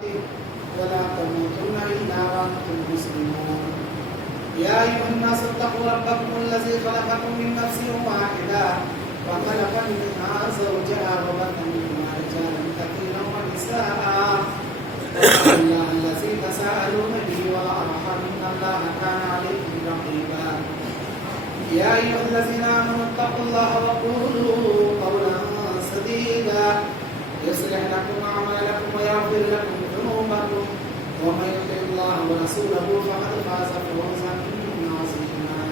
ولا تموتن إلا وأنتم مسلمون يا أيها الناس اتقوا ربكم الذي خلقكم من نفس واحدة وخلق منها زوجها وبث منهما رجالا كثيرا ونساء واتقوا الله الذي تساءلون به والأرحام إن الله كان عليكم رقيبا يا أيها الذين آمنوا اتقوا الله وقولوا قولا سديدا يصلح لكم أعمالكم ويغفر لكم ذنوبكم ومن يطع الله ورسوله فقد فاز فوزا عظيما.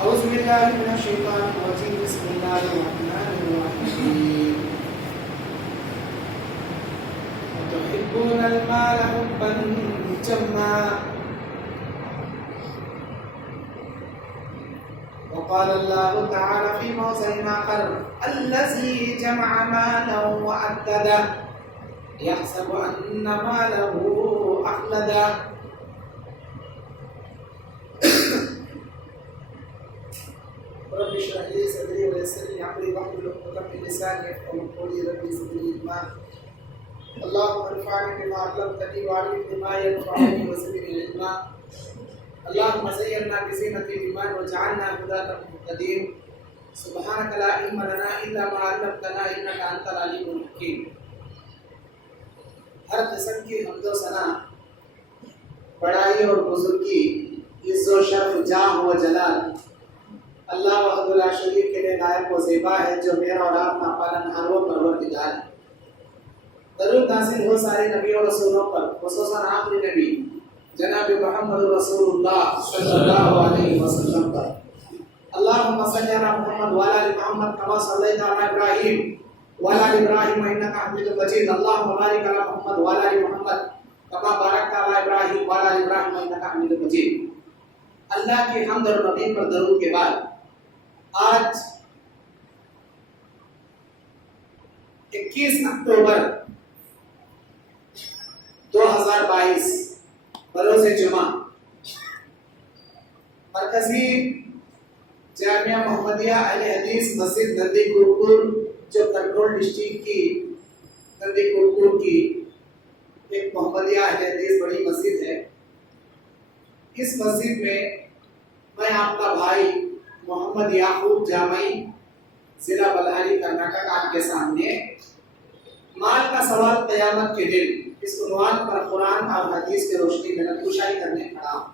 أعوذ بالله من الشيطان الرجيم بسم الله الرحمن الرحيم. وتحبون المال حبا جما وقال الله تعالى في موضع آخر الذي جمع مالا وعدده يحسب أن ماله أخلده. رب اشرح لي صدري ويسر لي أمري واحلل عقدة من لساني يفقهوا قولي رب زدني علما. اللهم انفعني بما علمتني وعلمني ما ينفعني وزدني علما. اللهم زينا بزينة الإيمان وجعلنا هداة مهتدين. سبحانك لا علم لنا إلا ما علمتنا إنك أنت العليم الحكيم. ہر قسم کی حمد و ثنا بڑائی اور بزرگی عز و شرف جاہ و جلال اللہ وحدہ لا شریک کے لیے لائق و زیبا ہے جو میرا اور آپ کا پالنہار و پروردگار ہے. درود نازل ہو سارے نبی اور رسولوں پر خصوصاً آخری نبی جناب محمد رسول اللہ صلی اللہ علیہ وسلم پر. اللہم صلی علی محمد وعلی آل محمد کما صلیت علی ابراہیم وعلی آل ابراہیم انک حمید مجید. اللہم بارک علی محمد وعلی آل محمد کما بارکت علی ابراہیم وعلی آل ابراہیم انک حمید مجید. اللہ کی حمد اور نبی پر درود کے بعد آج 21 اکتوبر 2022 بروز جمعہ مرکزی جامعہ محمدیہ اہل حدیث مسجد نندی کورکور جو کنٹرول ڈسٹرکٹ کی نندی کورکور کی ایک محمدیہ اہل حدیث بڑی مسجد ہے. اس مسجد میں میں آپ کا بھائی محمد یعقوب جامعی ضلع بلہاری کرناٹک آپ کے سامنے مال کا سوال قیامت کے دن اس عنوان پر قرآن اور حدیث کی روشنی میں نقوشائی کرنے کھڑا ہوں.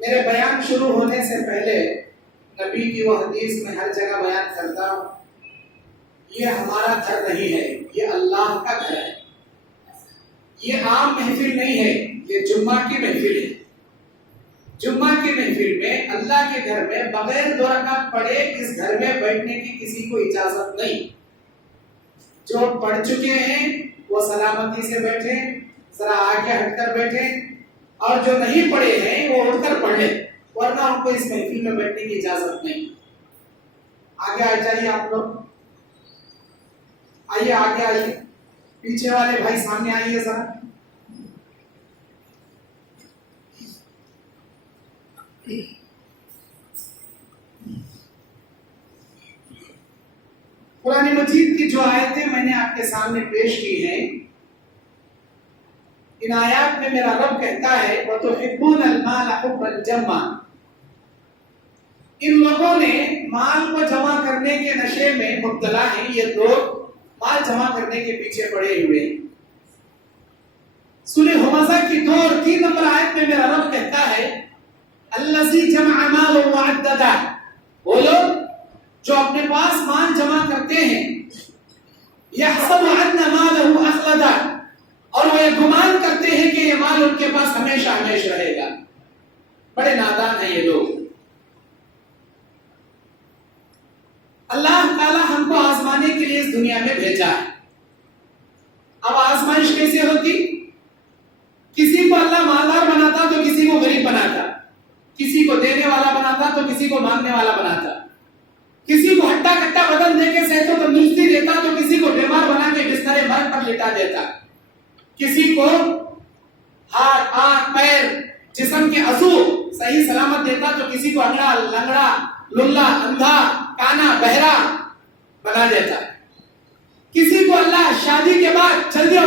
میرے بیان شروع ہونے سے پہلے نبی کی وہ حدیث میں ہر جگہ بیان کرتا ہوں یہ ہمارا گھر نہیں ہے یہ اللہ کا گھر ہے. یہ عام محفل نہیں ہے یہ جمعہ کی محفل ہے. جمعہ کی محفل میں اللہ کے گھر میں بغیر 2 رکعت پڑھے اس گھر میں بیٹھنے کی کسی کو اجازت نہیں. جو پڑھ چکے ہیں وہ سلامتی سے بیٹھیں ذرا آگے ہٹ کر بیٹھیں اور جو نہیں پڑھے ہیں وہ اٹھ کر پڑھ لیں ورنہ ان کو اس محفل میں بیٹھنے کی اجازت نہیں. آگے آ جائیے آپ لوگ آئیے آگے آئیے پیچھے والے بھائی سامنے آئیے ذرا. قرآن مجید کی جو آیتیں میں نے آپ کے سامنے پیش کی ہیں ان آیات میں میرا رب کہتا ہے وَتُحِبُّونَ الْمَالَ حُبًّا جَمًّا. ان لوگوں نے مال کو جمع کرنے کے نشے میں مبتلا ہیں. یہ لوگ مال جمع کرنے کے پیچھے پڑے ہوئے ہیں. سورہ ہمزہ کی 2 اور 3 نمبر آیت میں میرا رب کہتا ہے الَّذِي جَمَعَ مَالًا وَعَدَّدَهُ. وہ لوگ جو اپنے پاس مال جمع کرتے ہیں يَحْسَبُ أَنَّ مَالَهُ أَخْلَدَهُ اور وہ یہ گمان کرتے ہیں کہ یہ مال ان کے پاس ہمیشہ ہمیشہ رہے گا. بڑے نادان ہیں یہ لوگ. اللہ تعالی ہم کو آزمانے کے لیے اس دنیا میں بھیجا ہے. اب آزمائش کیسے ہوتی؟ کسی کو اللہ مالدار بناتا تو کسی کو غریب بناتا, کسی کو دینے والا بناتا تو کسی کو مانگنے والا بناتا, کسی کو ہٹا کٹا بدن دے کے صحت و تندرستی دیتا تو کسی کو بیمار بنا کے بستر مرگ پر لٹا دیتا, کسی کو ہاتھ آنکھ پیر جسم کے عضو صحیح سلامت دیتا تو کسی کو انگڑا لنگڑا للا اندھا کانا بہرا بنا دیتا. کسی کو اللہ شادی کے بعد جلدی ہو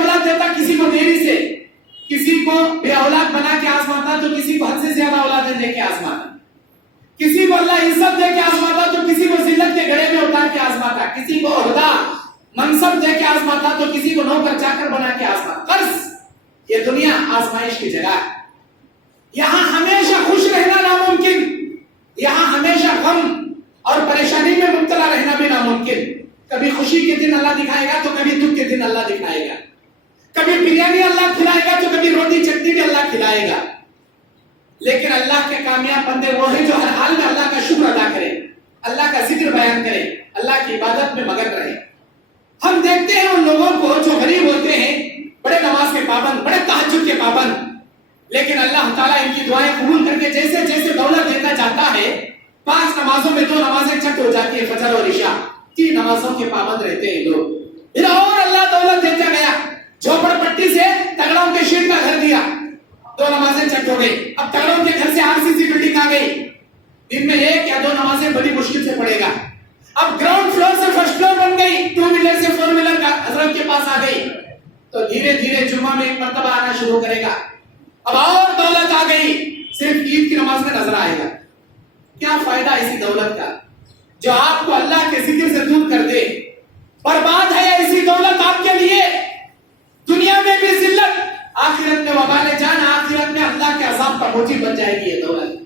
اولاد بنا کے آزماتا تو کسی کو حد سے زیادہ اولادیں دے کے آزماتا، کسی کو اللہ عزت دے کے آزماتا تو کسی کو ذلت کے گڑھے میں اتار کے آزماتا، کسی کو عہدہ منصب دے کے آزماتا تو کسی کو نوکر چاکر بنا کے آزماتا۔ قرض، یہ دنیا آزمائش کی جگہ ہے، یہاں ہمیشہ خوش رہنا ناممکن، یہاں ہمیشہ غم اور پریشانی میں مبتلا رہنا بھی ناممکن۔ کبھی خوشی کے دن اللہ دکھائے گا تو کبھی دکھ کے دن اللہ دکھائے گا، کبھی بریانی اللہ کھلائے گا تو کبھی روٹی چٹنی بھی اللہ کھلائے گا۔ لیکن اللہ کے کامیاب بندے وہ ہیں جو ہر حال میں اللہ کا شکر ادا کرے، اللہ کا ذکر بیان کرے، اللہ کی عبادت میں مگن رہے۔ ہم دیکھتے ہیں ان لوگوں کو جو غریب ہوتے ہیں، بڑے نماز کے پابند، بڑے تہجد کے پابند، لیکن اللہ تعالیٰ ان کی دعائیں قبول کر کے جیسے جیسے دولت دیتا جاتا ہے، 5 نمازوں میں 2 نمازیں چھٹ ہو جاتی ہیں، فجر اور عشاء، 3 نمازوں کے پابند رہتے ہیں لوگ، پھر اور اللہ دولت دیتا گیا، جھوپڑ پٹی سے تگڑوں کے شیٹ کا گھر دیا، 2 نمازیں چھٹ ہو گئی، اب تگڑوں کے گھر سے RCC بلڈنگ آ گئی، دن میں 1 یا 2 نمازیں بڑی مشکل سے پڑے گا، اب گراؤنڈ فلور سے فرسٹ فلور بن گئی، 2 ویلر سے 4 ویلر کا حضرت کے پاس آ گئی، تو دھیرے دھیرے جمعہ میں 1 مرتبہ آنا شروع کرے گا، اب اور دولت آ گئی، صرف عید کی نماز میں نظر آئے گا۔ کیا فائدہ اسی دولت کا جو آپ کو اللہ کے ذکر سے دور کر دے؟ برباد ہے اسی دولت آپ کے لیے، دنیا میں بھی ذلت، آخرت میں وبال جان، آخرت میں اللہ کے عذاب کا موجب بن جائے گی یہ دولت۔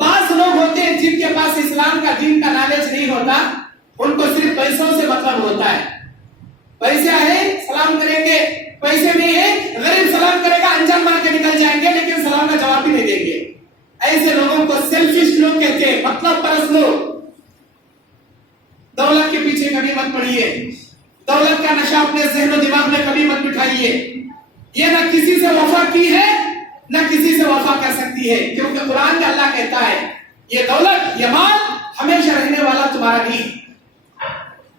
بعض لوگ ہوتے ہیں جن کے پاس اسلام کا دین کا نالج نہیں ہوتا، ان کو صرف پیسوں سے مطلب ہوتا ہے، پیسے آئے سلام کریں گے، پیسے نہیں ہے غریب سلام کرے گا انجان مار کے نکل جائیں گے، لیکن سلام کا جواب بھی نہیں دیں گے۔ ایسے لوگوں کو سیلفش لوگ کہتے ہیں، مطلب پرست لوگ۔ دولت کے پیچھے کبھی مت پڑیے، دولت کا نشہ اپنے ذہن و دماغ میں کبھی مت بٹھائیے، یہ نہ کسی سے وفا کی ہے نہ کسی سے وفا کر سکتی ہے، کیونکہ قرآن میں اللہ کہتا ہے یہ دولت، یہ مال ہمیشہ رہنے والا تمہارا نہیں۔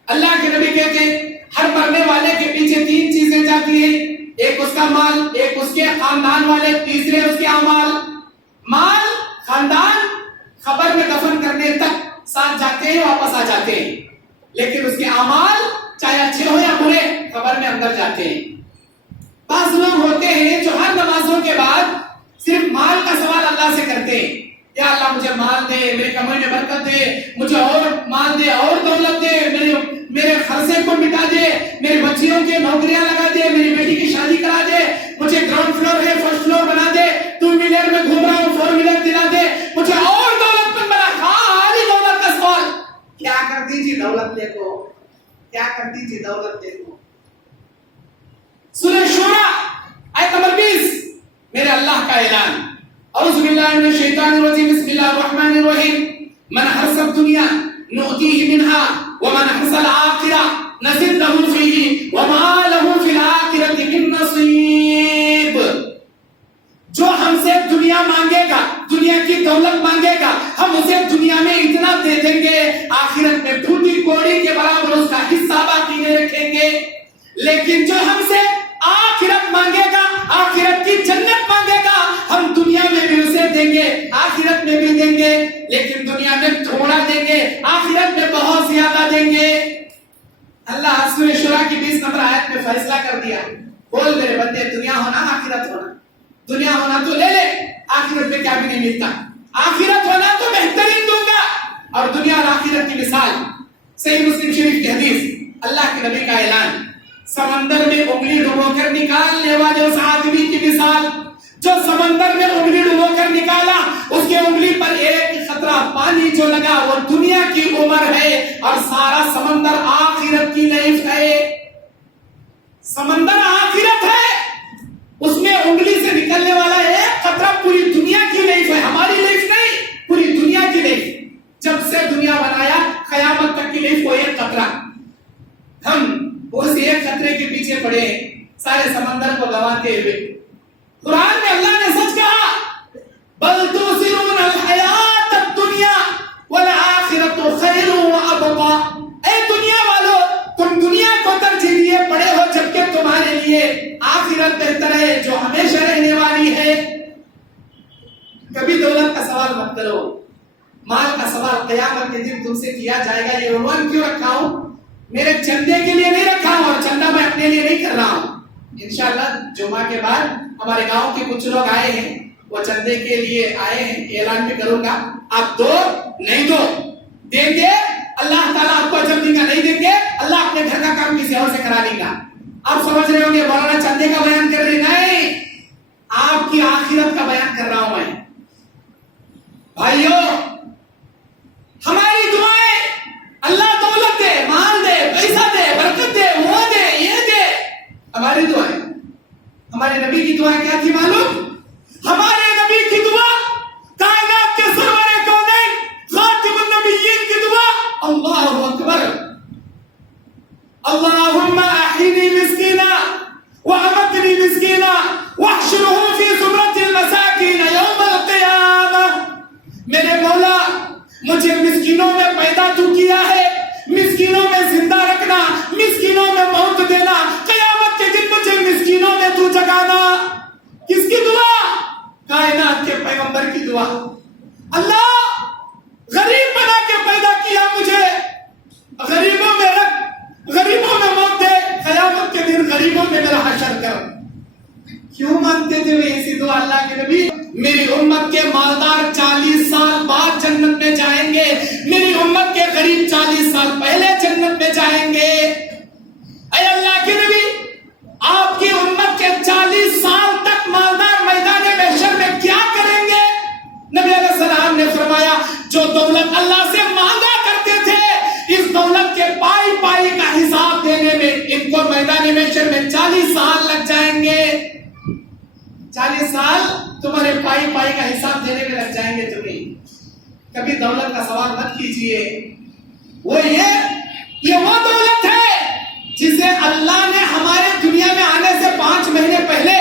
اللہ کے نبی کہتے ہیں ہر مرنے والے کے پیچھے 3 چیزیں جاتی ہیں، ایک اس کا مال، ایک اس کے خاندان والے، تیسرے اس کے اعمال۔ مال، خاندان قبر میں دفن کرنے تک ساتھ جاتے ہیں، واپس آ جاتے ہیں، لیکن اس کے اعمال چاہے اچھے ہو یا برے قبر میں اندر جاتے ہیں۔ بعض لوگ ہوتے ہیں جو ہر نمازوں کے بعد صرف مال کا سوال اللہ سے کرتے ہیں، یا اللہ مجھے مال دے، میرے کمائی میں برکت دے، مجھے اور مال دے، اور دولت دے، میرے خرچے کو مٹا دے، میری بچیوں کے نوکریاں لگا دے، میری بیٹی کی شادی کرا دے، مجھے گراؤنڈ فلور ہے فرسٹ فلور بنا دے، 2 ویلر میں گھوم رہا ہوں 4 ویلر دلا دے، مجھے اور دولت مند بنا۔ خالی دولت کا سوال، کیا کرتی جی دولت لے کو، کیا کرتی جی دولت لے کو۔ سورہ شورى آیت نمبر 20، میرے اللہ کا اعلان، اعوذ باللہ من الشیطان الرجیم، بسم اللہ الرحمن الرحیم، من حرث الدنیا نؤتیہ منہا ومن حرث الآخرہ نزد له فیہ وما له فی الآخرۃ من نصیب۔ جو ہم سے دنیا مانگے گا، دنیا کی دولت مانگے گا، ہم اسے دنیا میں اتنا دے دیں گے، آخرت میں پھوٹی کوڑی کے برابر اس کا حصہ باقی نہیں رکھیں گے۔ لیکن جو ہم سے آخرت مانگے گا، آخرت کی جنت مانگے گا، ہم دنیا میں بھی اسے دیں گے، آخرت میں بھی دیں گے، لیکن دنیا میں تھوڑا دیں گے، آخرت میں بہت زیادہ دیں گے۔ اللہ سورہ شورى کی 20 نمبر آیت میں فیصلہ کر دیا، بول میرے بندے، دنیا ہونا آخرت ہونا، دنیا ہونا تو لے لے، آخرت میں کیا بھی نہیں ملتا، آخرت ہونا تو بہترین دوں گا۔ اور دنیا اور آخرت کی مثال، صحیح مسلم شریف کی حدیث، اللہ کے نبی کا اعلان، سمندر میں انگلی ڈبو کر نکالنے والے اس آدمی کی مثال جو سمندر میں انگلی ڈبو کر نکالا، اس کے انگلی پر 1 قطرہ پانی جو لگا وہ دنیا کی عمر ہے، اور سارا سمندر آخرت کی لائف ہے۔ سمندر آخرت ہے، اس میں انگلی سے نکلنے والا 1 قطرہ پوری دنیا کی لائف ہے، ہماری لائف نہیں، پوری دنیا کی لائف۔ جب سے دنیا بنایا قیامت تک کی لائف کو 1 قطرہ، ہم اس 1 قطرے کے پیچھے پڑے ہیں، سارے سمندر کو گواتے ہوئے۔ قرآن میں اللہ نے سچ کہا، بل تؤثرون الحیات الدنیا والآخرۃ خیر وابقا۔ اے دنیا والو، تم دنیا کو ترجیح دیے پڑے ہو، جبکہ تمہارے لیے آخرت بہتر ہے جو ہمیشہ رہنے والی ہے۔ کبھی دولت کا سوال مت کرو، مال کا سوال قیامت کے دن تم سے کیا جائے گا۔ یہ عنوان کیوں رکھا ہوں؟ میرے چندے کے لیے نہیں رکھا ہوں، اور چندہ میں اپنے لیے نہیں کر رہا ہوں، انشاءاللہ جمعہ کے بعد ہمارے گاؤں کے کچھ لوگ آئے ہیں, وہ چندے کے لیے آئے ہیں, اعلان بھی کروں گا. آپ دو نہیں دو دیں گے اللہ تعالیٰ آپ کو اجر دے گا, نہیں دیں گے اللہ اپنے گھر کا کام کسی اور سے کرا لے گا. آپ سمجھ رہے ہوں گے مولانا چندے کا بیان کر رہے, نہیں, آپ کی آخرت کا بیان کر رہا ہوں میں. بھائیوں, ہماری دعائیں اللہ دولت دے, مال دے, پیسہ دے, برکت دے, وہ دے, یہ دے, ہماری دعائیں. ہمارے نبی کی دعا کیا تھی معلوم؟ ہمارے نبی کی دعا, کائنات کے سرور کونین خاتم النبیین کی دعا, اللہ اکبر, اللہم احینی مسکینا وامتنی مسکینا واحشرہ فی زمرۃ المساکین یوم القیامہ. میرے مولا, مجھے مسکینوں میں پیدا تو کیا ہے, مسکینوں میں زندہ رکھنا, مسکینوں میں موت دینا, قیامت کے دن مجھے مسکینوں میں تو جگانا. کس کی دعا؟ کائنات کے پیغمبر کی دعا. اللہ غریب بنا کے پیدا کیا مجھے, غریبوں میں رکھ, غریبوں میں موت دے, قیامت کے دن غریبوں میں میرا حشر کر. کیوں مانتے تھے وہ ایسی دعا اللہ کے نبی؟ میری امت کے مالدار 40 سال بعد جنت میں جائیں گے, میری امت کے غریب 40 سال پہلے جنت میں جائیں گے. اے اللہ کے نبی, آپ کی امت کے 40 سال تک مالدار میدان محشر میں کیا کریں گے؟ نبی علیہ السلام نے فرمایا, جو دولت اللہ سے مانگا کرتے تھے, اس دولت کے پائی پائی کا حساب دینے میں ان کو میدان محشر میں 40 سال لگ جائیں گے. 40 سال تمہارے پائی پائی کا حساب دینے میں لگ جائیں گے تمہیں. کبھی دولت کا سوال مت کیجئے. وہ یہ وہ دولت ہے جسے اللہ نے ہمارے دنیا میں آنے سے 5 مہینے پہلے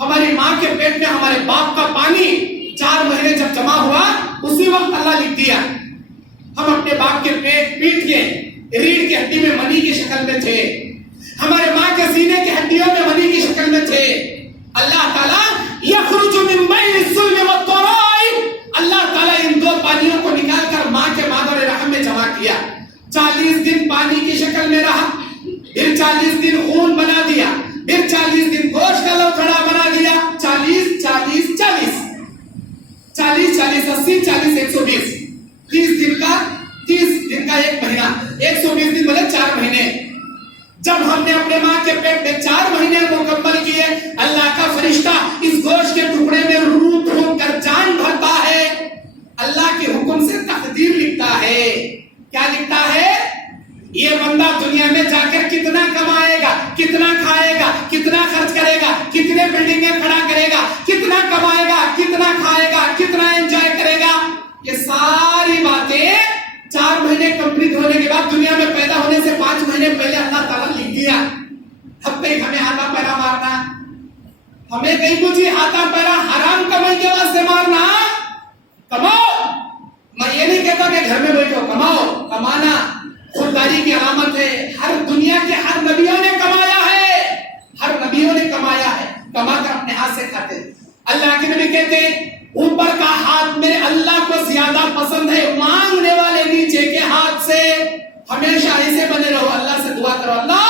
ہماری ماں کے پیٹ میں ہمارے باپ کا پانی 4 مہینے جب جمع ہوا, اسی وقت اللہ لکھ دیا. ہم اپنے باپ کے پیٹ کے ریڑھ کی ہڈی میں منی کی شکل میں تھے, ہمارے ماں کے سینے کی ہڈیوں میں منی کی شکل میں تھے. اللہ تعالیٰ یخرج من بین الصلب والترائب, اللہ تعالیٰ ان 2 پانیوں کو نکال کر ماں کے مادر رحم میں جمع کیا. 40 دن پانی کی شکل میں رہا, پھر 40 دن خون بنا دیا, پھر 40 دن گوشت کا لوتھڑا بنا دیا. 40 40 40 40 40 80 40 120 30 دن کا 1 مہینہ, 120 دن بولے 4 مہینے. جب ہم نے اپنے ماں کے پیٹ میں 4 مہینے مکمل کیے, اللہ کا فرشتہ اس گوشت کے ٹکڑے میں روح پھونک کر جان بھرتا ہے, اللہ کے حکم سے تقدیر لکھتا ہے. کیا لکھتا ہے؟ یہ بندہ دنیا میں جا کر کتنا کمائے گا, کتنا کھائے گا, کتنا خرچ کرے گا, کتنے بلڈنگیں کھڑا کرے گا, کتنا کمائے گا, کتنا کھائے گا, کتنا انجوائے کرے گا. یہ ساری باتیں 4 مہینے کمپلیٹ ہونے کے بعد دنیا میں پیدا ہونے سے 5 مہینے پہلے اللہ تعالیٰ لکھ دیا. اب کہیں ہمیں ہاتھا پیرا مارنا, ہمیں کہیں کچھ ہاتھا پیرا حرام کمائی کے واسطے مارنا. کماؤ, میں یہ نہیں کہتا کہ گھر میں بیٹھو, کماؤ. کمانا خودداری کی علامت ہے. ہر دنیا کے ہر نبیوں نے کمایا ہے, ہر نبیوں نے کمایا ہے, کما کر اپنے ہاتھ سے کھاتے. اللہ کے نبی کہتے ہیں اوپر کا ہاتھ میرے اللہ کو زیادہ پسند ہے, مانگنے والے نیچے کے ہاتھ سے. ہمیشہ ایسے بنے رہو, اللہ سے دعا کرو, اللہ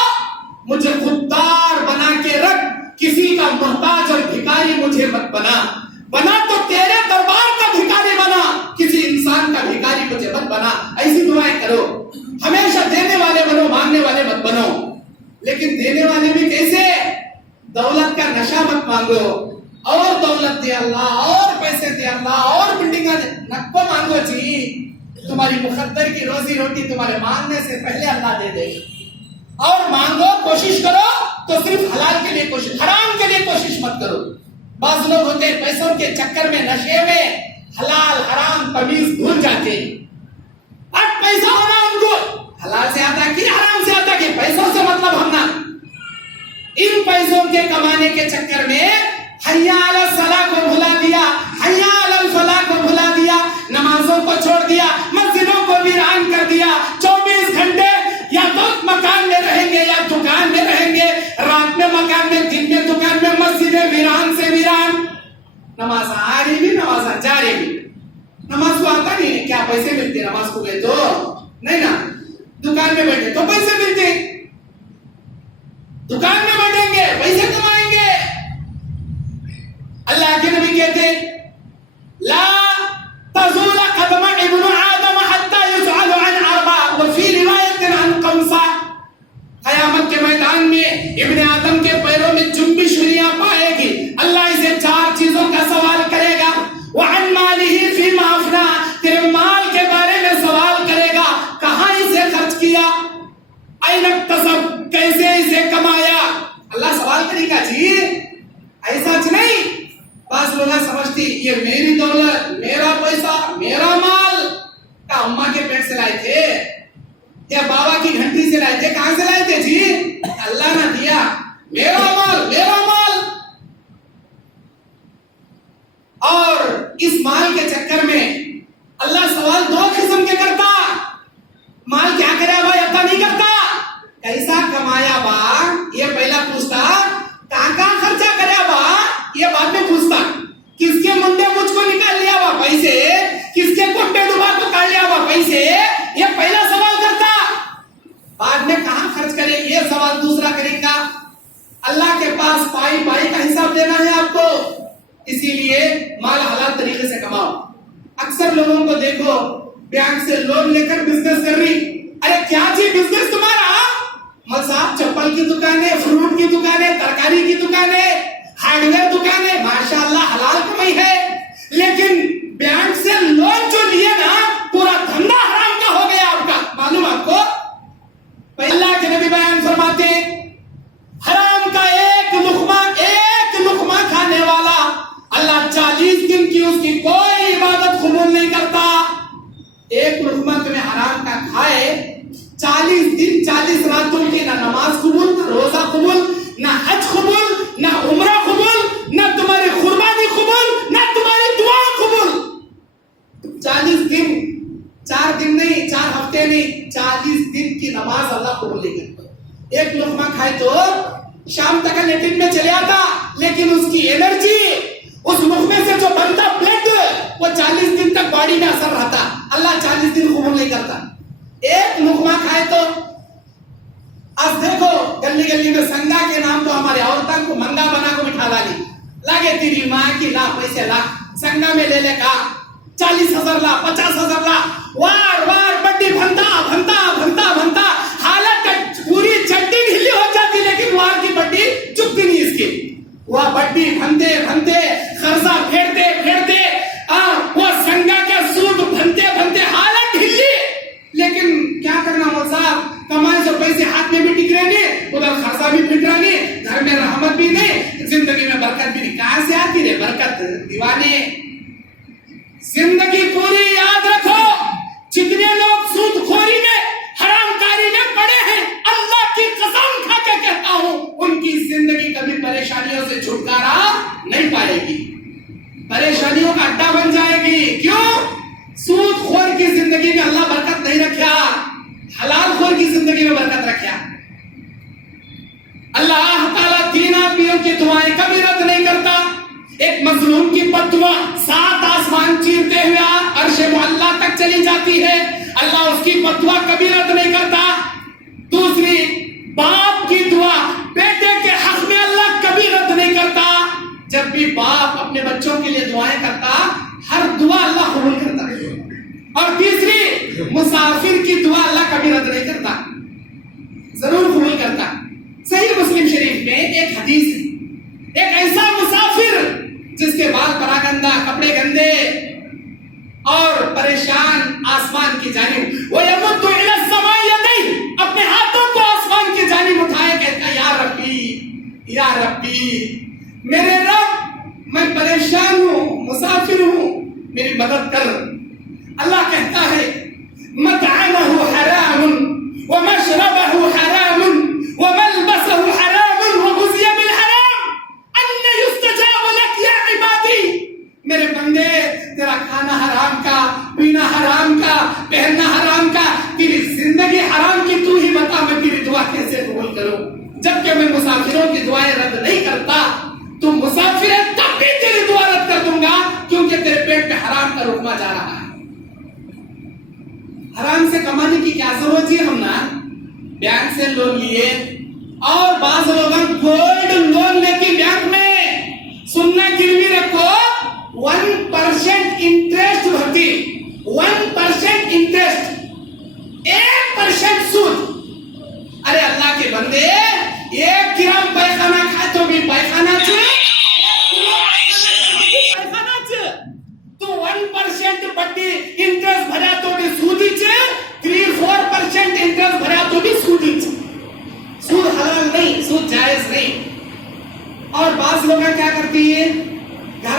مجھے خوددار بنا کے رکھ, کسی کا محتاج اور بھکاری مجھے مت بنا تو تیرے دربار کا بھکاری بنا, کسی انسان کا بھکاری مجھے مت بنا. ایسی دعائیں کرو, ہمیشہ دینے والے بنو, مانگنے والے مت بنو. لیکن دینے والے بھی کیسے؟ دولت کا نشہ مت مانگو, اور دولت دے اللہ, اور پیسے دے اللہ, اور بلڈنگاں دے, نکو مانگو جی. تمہاری مقدر کی روزی روٹی تمہارے مانگنے سے پہلے اللہ دے دے. اور مانگو, کوشش کرو تو صرف حلال کے لیے کوشش, حرام کے لیے کوشش مت کرو. بعض لوگ ہوتے ہیں پیسوں کے چکر میں, نشے میں حلال حرام تمیز بھول جاتے. اب پیسہ ہونا ان کو حلال سے آتا کہ حرام سے آتا, کہ پیسوں سے مطلب ہونا. ان پیسوں کے کمانے کے چکر میں حیا علی الصلاۃ کو بھلا دیا, حیا علی الفلاح کو بھلا دیا, نمازوں کو چھوڑ دیا, مسجدوں کو ویران کر دیا. 24 گھنٹے یا تو مکان میں رہیں گے یا دکان میں رہیں گے, رات میں مکان میں, دن میں دکان میں, مسجدیں ویران سے ویران. نماز آ رہی بھی, نماز جا رہی بھی. نماز کو آتا نہیں, کیا پیسے ملتے نماز کو گئے تو نہیں نا. دکان میں بیٹھے تو پیسے ملتے, دکان میں بیٹھیں گے پیسے یہ میری دولت، میرا پیسہ، میرا مال. کیا اماں کے پیٹ سے لائے تھے یا بابا کی گھنٹی سے لائے تھے؟ کہاں سے لائے تھے جی؟ اللہ نے دیا. میرا مال، میرا مال. اور اس مال کے چکر میں اللہ سوال دو قسم کے کرتا. مال کیا کرے بھائی عطا نہیں کرتا. کیسا کمایا با یہ پہلا پوچھتا. کہاں خرچہ کریا با یہ بعد میں پوچھتا. کس کے منڈے مجھ کو نکال لیا با پیسے، کس کے کوٹے ڈبا کو کاٹ لیا با پیسے، یہ پہلا سوال کرتا. بعد میں کہاں خرچ کرے یہ سوال دوسرا کرے گا. اللہ کے پاس پائی پائی کا حساب دینا ہے آپ کو. اسی لیے مال حلال طریقے سے کماؤ. اکثر لوگوں کو دیکھو بینک سے لون لے کر بزنس کر رہی. ارے کیا جی بزنس تمہارا؟ مول صاحب چپل کی دکانیں، فروٹ کی دکانیں، ترکاری کی دکانیں، ہارڈ ویئر دکانیں. ماشاءاللہ حلال کمائی ہے. لیکن بینک سے لون جو لیے نا پورا دھندا حرام کا ہو گیا آپ کا. معلوم آپ کو؟ اللہ کے نبی بیان فرماتے حرام کا ایک لقمہ کھانے والا اللہ 40 دن کی اس کی کوئی عبادت قبول نہیں کرتا. ایک لقمہ تمہیں حرام کا کھائے 40 دن 40 راتوں کی نہ نماز قبول، نہ روزہ قبول، نہ حج قبول، نہ عمرہ قبول، نہ تمہاری قربانی قبول، نہ تمہاری دعا قبول. 40 دن، 4 دن نہیں، 4 ہفتے نہیں، 40 دن کی نماز اللہ قبول نہیں کرتا. ایک لقمہ کھائے تو شام تک لیٹرین میں چلے آتا، لیکن اس کی انرجی، اس لقمے سے جو بنتا بلڈ، وہ 40 دن تک باڈی میں اثر رہتا. اللہ 40 دن قبول نہیں کرتا. ایک لقمہ کھائے تو آج دیکھو گلی گلی میں سنگا کے نام تو ہمارے عورتوں کو منگا بنا کو بٹھا ڈالی. لگے تیری ماں کی لا پیسے لا سنگا میں لے لے کا 40,000 لا 50,000 لا. وار وار بڈی بھنتا حالت پوری چٹی ڈھیلی ہو جاتی، لیکن وار کی بڈی چکتی نہیں اس کی. وہ بڈی بھنتے خرچہ پھیرتے وہ سنگا کے سوٹ بھنتے حالت ڈھیلی. لیکن کیا کرنا مول صاحب، کمائے جو پیسے ہاتھ میں بھی ٹک رہے نہیں، ادھر خرچہ بھی پھٹ رہا نہیں، گھر میں رحمت بھی نہیں، زندگی میں برکت بھی نہیں. کہاں سے آتی رہے برکت؟ دیوانے. زندگی پوری یاد رکھو جتنے لوگ سود خوری میں، حرام کاری میں پڑے ہیں، اللہ کی قسم کھا کے کہتا ہوں ان کی زندگی کبھی پریشانیوں سے چھٹکارا نہیں پائے گی، پریشانیوں کا اڈا بن جائے گی. کیوں؟ سود خور کی زندگی میں اللہ برکت نہیں رکھا، حلال خور کی زندگی میں برکت رکھا. اللہ تعالیٰ 3 آدمیوں کی دعائیں کبھی رد نہیں کرتا. ایک مظلوم کی بددعا 7 آسمان چیرتے ہوئے عرش معلیٰ تک چلی جاتی ہے، اللہ اس کی بددعا کبھی رد نہیں کرتا. دوسری، باپ کی دعا بیٹے کے حق میں اللہ کبھی رد نہیں کرتا. جب بھی باپ اپنے بچوں کے لیے دعائیں کرتا، ہر دعا اللہ قبول کرتا. اور تیسری، مسافر کی دعا اللہ کبھی رد نہیں کرتا، ضرور قبول کرتا. صحیح مسلم شریف میں ایک حدیث ہے، ایک ایسا مسافر جس کے بال پرا گندا، کپڑے گندے اور پریشان آسمان کی جانب، وَيَمُدُّ إِلَى السَّمَاءِ يَدَيْهِ، اپنے ہاتھوں کو آسمان کی جانب اٹھائے کہتا یا ربی میرے رب، میں پریشان ہوں، مسافر ہوں، میری مدد کر. اللہ کہتا ہے مَطْعَمَهُ حَرَامٌ وَمَشْرَبَهُ حَرَامٌ وَمَلْبَسَهُ حَرَامٌ وَغُذِيَ بِالْحَرَامِ أَنَّ يُسْتَجَابُ لَكَ يَا عِبَادِي. میرے بندے تیرا کھانا حرام کا، پینا حرام کا، پہننا حرام کا، تیری زندگی حرام کی، تو ہی بتا میں تیری دعا کیسے قبول کروں؟ جبکہ میں مسافروں کی دعائیں رد نہیں کرتا. تو مسافر ہے تب بھی تیری دعا رد کر دوں گا، کیونکہ تیرے پیٹ میں حرام کا رکما جا رہا ہے. حرام سے کمانے کی کیا ضرورت ہے؟ ہم نا بینک سے لون لیے، اور بعض لوگ گولڈ لون لے کے بینک میں سننا گروی رکھو 1% انٹرسٹ بھرتی، 1% انٹرسٹ، 1% سود. ارے اللہ کے بندے، 1 گرام پیخانہ کھائے تو بھی پیخانہ تو 1% بڑی انٹرسٹ بھرا تو بھی سودی 3-4% انٹرسٹ بھرا تو بھی سودی. سود حلال نہیں، سود جائز نہیں. اور بعض لوگ کیا کرتی ہے، گھر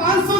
500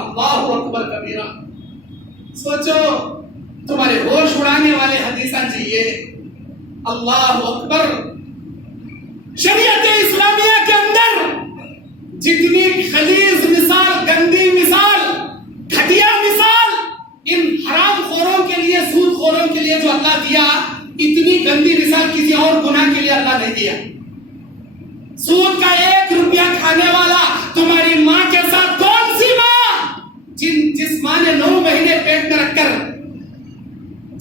اللہ اکبر کبیرہ. سوچو تمہارے ہوش اڑانے والے حدیثاں چاہیے. اللہ اکبر. شریعت اسلامیہ کے اندر جتنی خلیز مثال، گندی مثال، گھٹیا مثال ان حرام خوروں کے لیے، سود خوروں کے لیے جو اللہ دیا، اتنی گندی مثال کسی اور گناہ کے لیے اللہ نہیں دیا. سود کا 1 روپیہ کھانے والا تمہاری ماں کے ساتھ کون سی ماں، جس ماں نے 9 مہینے پیٹ میں رکھ کر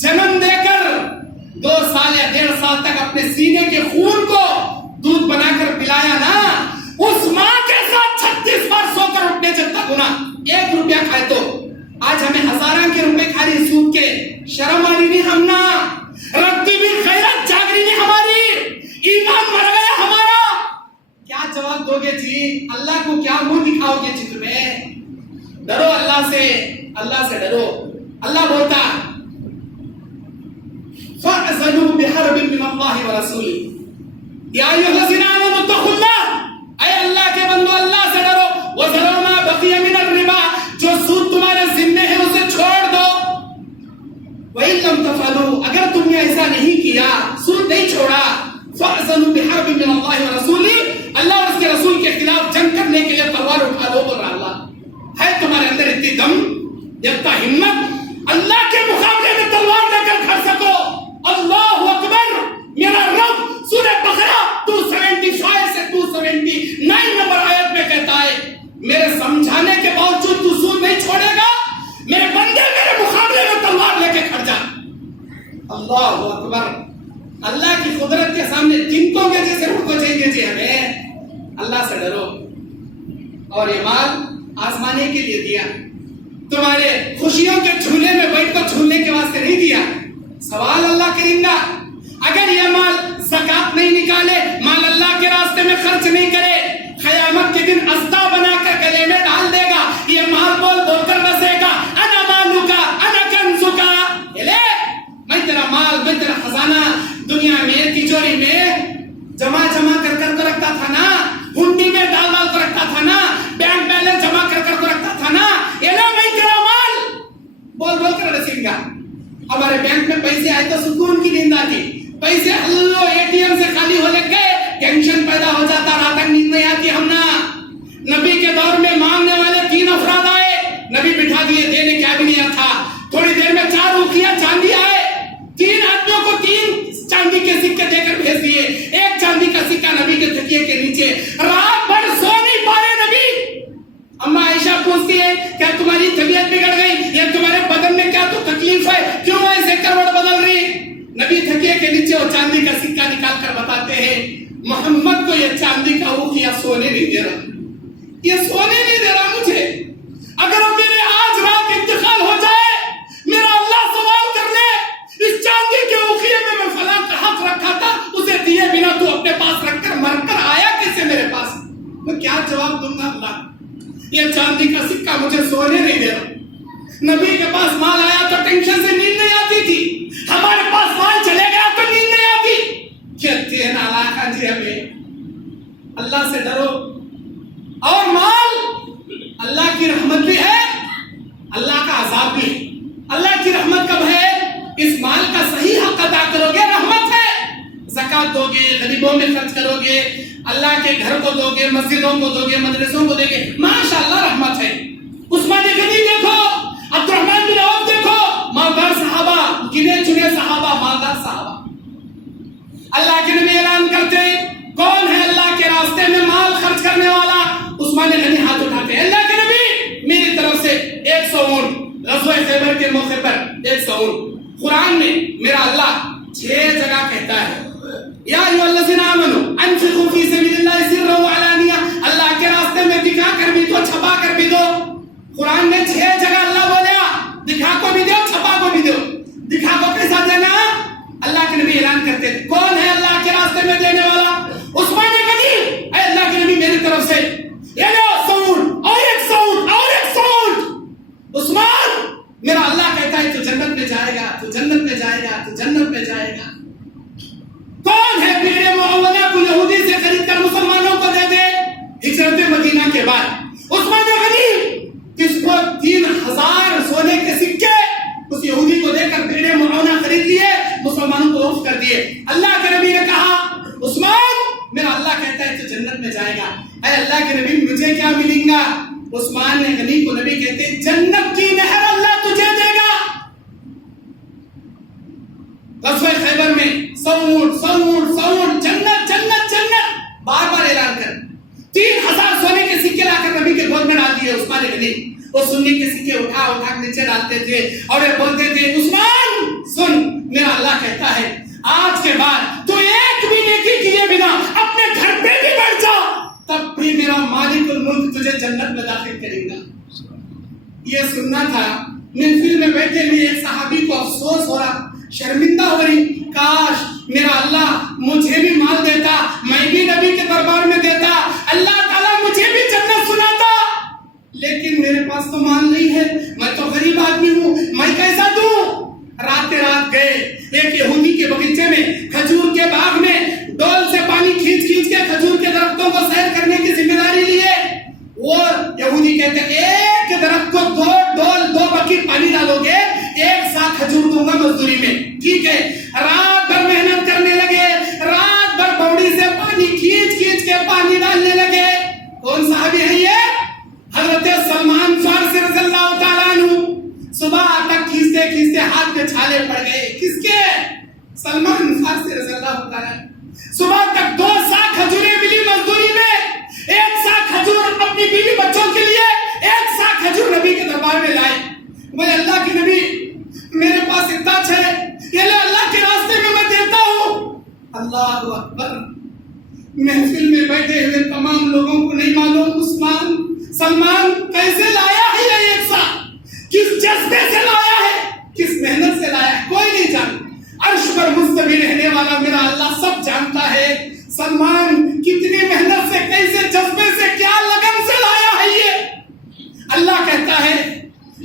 جنم دے کر 2 سال یا 1.5 سال تک اپنے سینے کے خون کو دودھ بنا کر پلایا نا، اس ماں کے ساتھ 36 بار سو کر اٹھنے جتنا گناہ. 1 روپیہ کھائے تو آج ہمیں ہزاراں کے روپے کھا رہی سود کے. شرم آ رہی نہیں ہم نا، رکھتی بھی خیرت جاگ رہی نہیں ہماری، ایمان مر گیا ہمارا. کیا جواب دو گے جی؟ اللہ کو کیا منہ دکھاؤ گے جی؟ تمہیں ڈرو اللہ سے، اللہ سے ڈرو. اللہ بولتا فَأَذَنُوا بِحَرْبٍ مِّنَ اللَّهِ وَرَسُولِهِ یا ایھا الذین آمنوا اتقوا اللہ. اے اللہ کے بندو اللہ سے ڈرو. وَذَرُوا مَا بَقِیَ مِنَ الرِّبَا، جو سود تمہارے ذمے ہے اسے چھوڑ دو. وَإِن لَّمْ تَفْعَلُوا، اگر تم نے ایسا نہیں کیا، سود نہیں چھوڑا، فَأَذَنُوا بِحَرْبٍ مِّنَ اللَّهِ وَرَسُولِهِ، اللہ اور اس کے رسول کے خلاف جنگ کرنے کے لیے تلوار اٹھا دو. بول رہا اللہ ہے تمہارے اندر اتنی دم، اتنا ہمت، اللہ کے مقابلے میں تلوار لے کر کھڑ سکو. اللہ اکبر. میرا رب سورہ بقرہ 275 سے 279 نمبر آیت میں کہتا ہے میرے سمجھانے کے باوجود تو سود نہیں چھوڑے گا، میرے بندے میرے مقابلے میں تلوار لے کے کھڑ جا. اللہ اکبر. اللہ کی قدرت کے سامنے قیمتوں کے جیسے رکو چاہیے جی ہمیں. اللہ سے ڈرو. اور یہ مال آزمانے کے لیے دیا، تمہارے خوشیوں کے جھولے میں بیٹھ کر جھولنے کے واسطے نہیں دیا. سوال اللہ کریں گا. اگر یہ مال زکات نہیں نکالے، مال اللہ کے راستے میں خرچ نہیں کرے، قیامت کے دن استا بنا کر گلے میں ڈال دے گا. یہ مال بول بول کر بسے گا انا مالوکا انا کنزوکا. میں تیرا مال، میں تیرا خزانہ دنیا میں تجوری میں جمع کر کر رکھتا تھا نا، ہنڈی میں ڈال کر رکھتا تھا نا، بینک بیلنس جمع کر کر رکھتا تھا نا. میں تیرا مال بول بول کر رسیں گا. ہمارے بینک میں پیسے آئے تو سکون کی نیند آتی، پیسے اللہ ATM سے خالی ہو لگ گئے ٹینشن پیدا ہو جاتا، رات تک نیند نہیں آتی. ہم نا نبی کے دور میں مانگنے والے 3 افراد آئے، نبی بٹھا دیے، دینے کیا بھی نہیں تھا. تھوڑی دیر میں 4 اوقیہ چاندی آئے، 3 آدمیوں کو 3 چاندی کے سکے دے کر بھیج دیے. 1 چاندی کا سکہ نبی کے تکیے کے نیچے. رات بھر سو نہیں پا رہے نبی. اما عائشہ پوچھتی ہے کیا تمہاری طبیعت بگڑ گئی یا تمہارے بدن میں کیا تو تکلیف ہے، کیوں ایسے کروٹ بدل رہی؟ نبی تھکیے کے نیچے وہ چاندی کا سکہ نکال کر بتاتے ہیں محمد کو یہ چاندی کا اوقیہ سونے نہیں دے رہا، یہ سونے نہیں دے رہا مجھے. اگر میرے آج رات انتقال ہو جائے، میرا اللہ سوال کر لے اس چاندی کے اوقیے میں فلاں کا حق رکھا تھا، اسے دیے بنا تو اپنے پاس رکھ کر مر کر آیا کیسے میرے پاس؟ میں کیا جواب دوں گا؟ اللہ یہ چاندی کا سکہ مجھے سونے نہیں دے رہا. نبی کے پاس مال آیا تو ٹینشن سے نیند نہیں آتی تھی، ہمارے پاس مال چلے گیا تو نیند نہیں آتی. کہتے ہیں نالاخا جی ہمیں اللہ سے ڈرو. اور مال اللہ کی رحمت بھی ہے، اللہ کا عذاب بھی ہے. اللہ کی رحمت کب ہے؟ اس مال کا صحیح حق ادا کرو گے رحمت ہے. زکات دو گے، غریبوں میں خرچ کرو گے، اللہ کے گھر کو دو گے، مسجدوں کو دو گے، مدرسوں کو دے گے، ماشاءاللہ رحمت ہے. عثمان غنی دیکھو، عبد الرحمن بن عوف دیکھو، مالدار صحابہ، گنے چنے صحابہ، مالدار صحابہ. اللہ کے نبی اعلان کرتے کون ہے اللہ کے راستے میں مال خرچ کرنے والا؟ عثمان غنی ہاتھ اٹھاتے ہیں، اللہ کے نبی میری طرف سے 100 اونٹ، غزوہ خیبر کے موقع پر 100 اونٹ. قرآن میں میرا اللہ 6 جگہ کہتا ہے یا ایھا الذین آمنوا انفقوا فی سبیل اللہ سرا وعلانیہ، اللہ کے راستے میں دکھا کر بھی دو، چھپا کر بھی دو. قرآن میں 6 جگہ اللہ بولیا دکھا کو بھی دو، چھپا کو بھی دو. دکھا کو کیسا دینا؟ اللہ کے نبی اعلان کرتے کون ہے اللہ کے راستے میں دینے والا؟ عثمان غنی. اے اللہ کے نبی میری طرف سے یہ لو 100 اونٹ اور 100 اونٹ اور 100 اونٹ. عثمان میرا اللہ کہتا ہے تو جنت میں جائے گا، تو جنت میں جائے گا، تو جنت میں جائے گا. کون ہے میرے معاونہ کو یہودی سے خرید کر مسلمانوں کو دے دے؟ ہجرت مدینہ کے بعد عثمان غنی کس کو 3000 سونے کے سکے اس یہودی کو دے کر بھیڑ معاونہ خرید لیے، مسلمانوں کو وقف کر دیے. اللہ کے نبی نے کہا عثمان میرا اللہ کہتا ہے تو جنت میں جائے گا. اے اللہ کے نبی مجھے کیا ملیں گا؟ عثمان نے غنی کو نبی کہتے ہیں جنت کی نہر اللہ تجھے دے گا. غزوہ خیبر میں سعود جنت جنت جنت بار بار اعلان کر 3000 سونے کے سکے لا کر نبی کے گود میں ڈال دیے. عثمان غنی وہ سننے کے سکے اٹھا اٹھا کے نیچے ڈالتے تھے اور یہ بولتے تھے عثمان سن میرا اللہ کہتا ہے آج کے بعد تو ایک بھی نیکی کیے بنا اپنے گھر پہ بھی بیٹھ جا تب بھی میرا مالک الملک تجھے جنت میں داخل کرے گا. یہ سننا تھا. محفل میں بیٹھے ہوئے ایک صحابی کو افسوس ہو رہا، شرمندہ ہو رہی، کاش میرا اللہ مجھے بھی مال دیتا، میں بھی نبی کے دربار میں دیتا، اللہ تعالیٰ مجھے بھی جنت سناتا، لیکن میرے پاس تو مال نہیں ہے، میں تو غریب آدمی ہوں، میں کیسا دوں؟ رات رات گئے ایک یہودی کے بغیچے میں، کھجور کے باغ میں ڈول سے پانی کھینچ کھینچ کے کھجور کے درختوں کو سیر کرنے کی ذمہ داری لیے. وہ یہودی کہتے ہیں ایک درخت کو 2 ڈول 2 بکیٹ پانی ڈالو گے 1 سا کھجور دوں گا مزدوری میں. ٹھیک ہے. رات بھر محنت کرنے لگے، رات بھر بوڑی سے پانی کھینچ کھینچ کے پانی ڈالنے لگے. کون صحابی ہے یہ؟ حضرت سلمان فارسی رضی اللہ تعالیٰ عنہ. صبح تک کھینچتے کھینچتے ہاتھ میں چھالے پڑ گئے. کس کے؟ سلمان فارسی رضی اللہ تعالیٰ. صبح تک 2 سا کھجوریں ملی مزدوری میں، 1 سا کھجور اپنی بیوی بچوں کے لیے، 1 سا کھجور نبی کے دربار میں لائے. بولے اللہ کے نبی میرے پاس اتنا ہے، یہ لے اللہ کے راستے میں میں دیتا ہوں. اللہ اکبر. محفل میں بیٹھے ہوئے تمام لوگوں کو نہیں معلوم عثمان سلمان کیسے لایا ہے یہ 1 سا، کس جذبے سے لایا ہے، کس محنت سے لایا ہے، کوئی نہیں جانتا. عرش پر مستوی رہنے والا میرا اللہ سب جانتا ہے. سلمان کتنی محنت سے، کیسے جذبے سے، کیا لگن سے لایا ہے یہ. اللہ کہتا ہے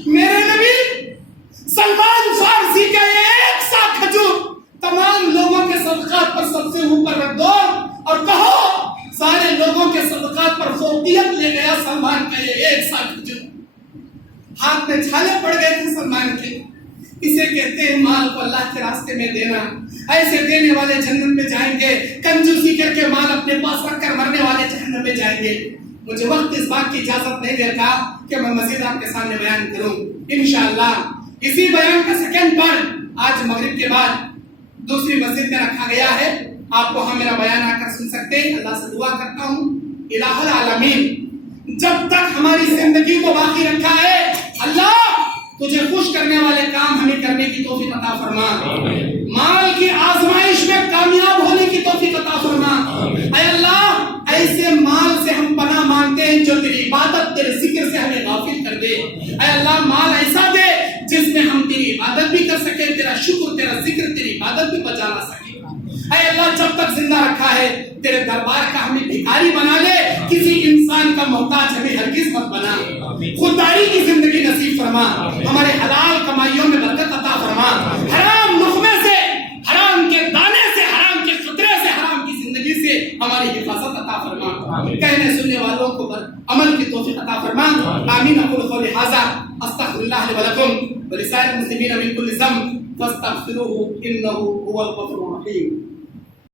میرے نبی سلمان فارسی کا یہ 1 سا کھجور تمام لوگوں کے صدقات پر سب سے اوپر رکھ دو اور کہو سارے لوگوں کے صدقات پر فوقیت لے گیا سلمان کا یہ 1 سا کھجور. ہاتھ میں چھالے پڑ گئے تھے سلمان کے. اسے کہتے ہیں مال کو اللہ کے راستے میں دینا. ایسے دینے والے جنت میں جائیں گے، کنجوسی کر کے مال اپنے پاس رکھ کر مرنے والے جہنم میں جائیں گے. مجھے وقت اس بات کی اجازت نہیں دیتا کہ میں مزید آپ کے سامنے بیان کروں. انشاءاللہ اسی بیان کا سیکنڈ پارٹ آج مغرب کے بعد دوسری مسجد میں رکھا گیا ہے. آپ وہاں میرا بیان آ کر سن سکتے ہیں. اللہ سے دعا کرتا ہوں الہ العالمین جب تک ہماری زندگی کو باقی رکھا ہے اللہ تجھے خوش کرنے والے کام ہمیں کرنے کی توفیق عطا فرما. مال کی آزمائش میں کامیاب ہونے کی توفیق عطا فرما. اے اللہ ایسے مال سے ہم پناہ مانگتے ہیں جو تیری عبادت تیرے ذکر سے ہمیں غافل کر دے. اے اللہ مال ایسا دے جس میں ہم تیری عبادت بھی کر سکیں، تیرا شکر تیرا ذکر تیری عبادت بھی بجا لا سکیں. اے اللہ جب تک زندہ رکھا ہے تیرے دربار کا ہمیں بھکاری بنا لے، کسی انسان کا محتاج ہمیں ہرگز مت بنا. خودداری کی زندگی نصیب فرما. ہمارے حلال کمائیوں میں برکت عطا فرما. حرام لقمے سے، حرام کے دانے سے، حرام کے خطرے سے، حرام کی زندگی سے ہماری حفاظت عطا فرما. کہنے سننے والوں کو عمل کی توفیق عطا فرما. آمین. اقول قولی ھذا استغفر اللہ لی ولکم ولسائر المسلمین من کل ذنب فاستغفروه انه هو الغفور الرحیم.